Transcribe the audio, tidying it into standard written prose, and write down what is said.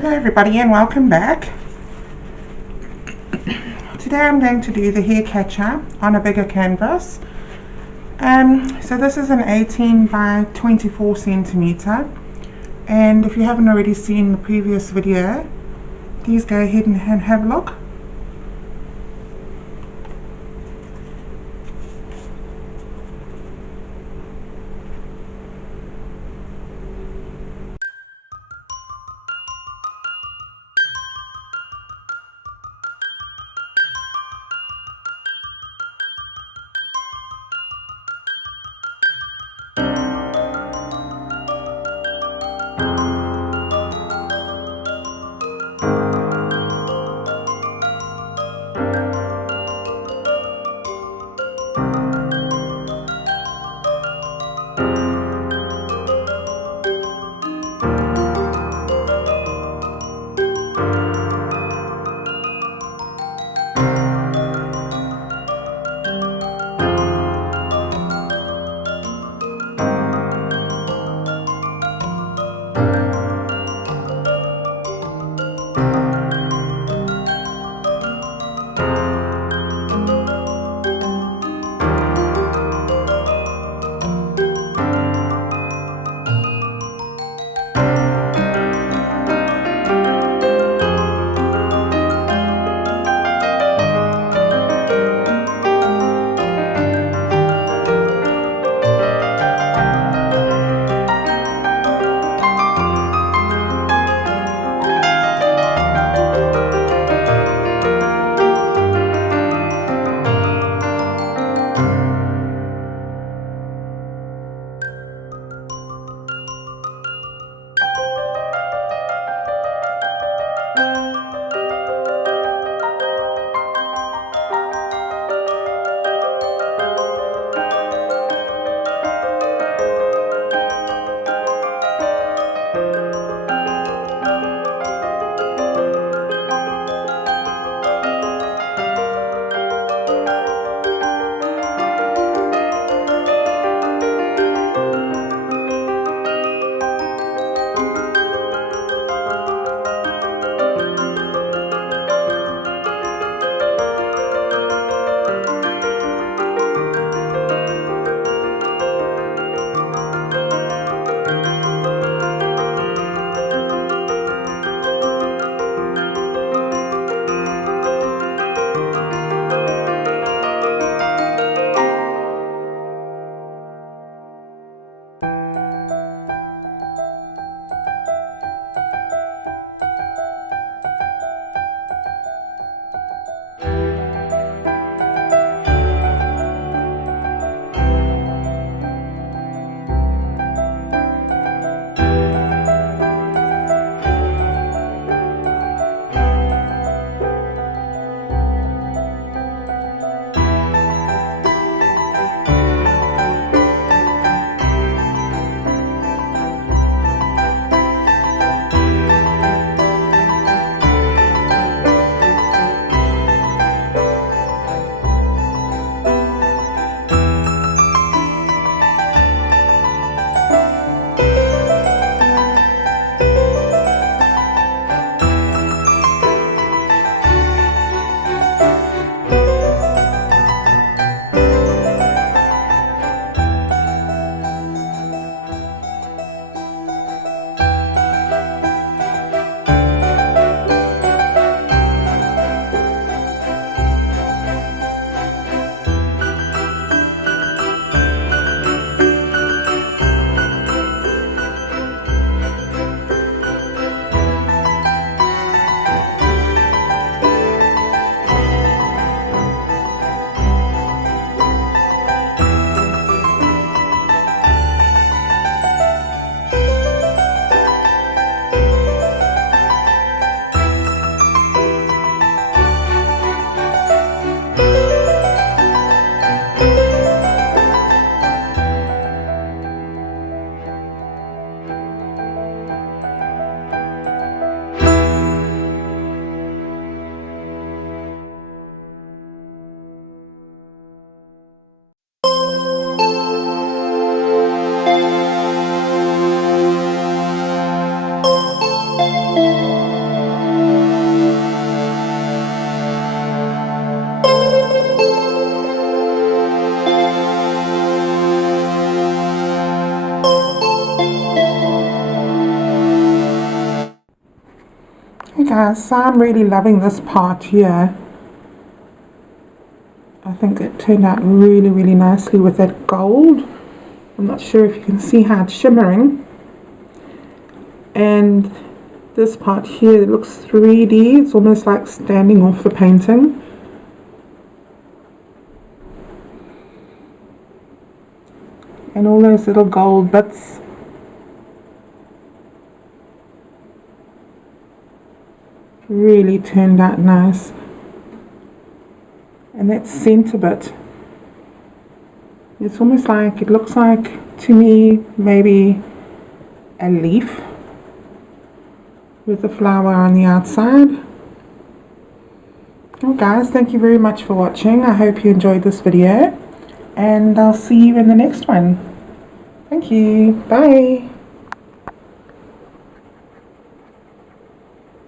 Hello everybody and welcome back. Today I'm going to do the hair catcher on a bigger canvas. So this is an 18 by 24 centimeter, and if you haven't already seen the previous video, please go ahead and have a look. Hey guys, so I'm really loving this part here. I think it turned out really nicely with that gold. I'm not sure if you can see how it's shimmering. And this part here, it looks 3D. It's almost like standing off the painting. And all those little gold bits. Really turned out nice. And that center bit, it's almost like, it looks like to me maybe a leaf with a flower on the outside. Well guys, thank you very much for watching. I hope you enjoyed this video, and I'll see you in the next one. Thank you. Bye.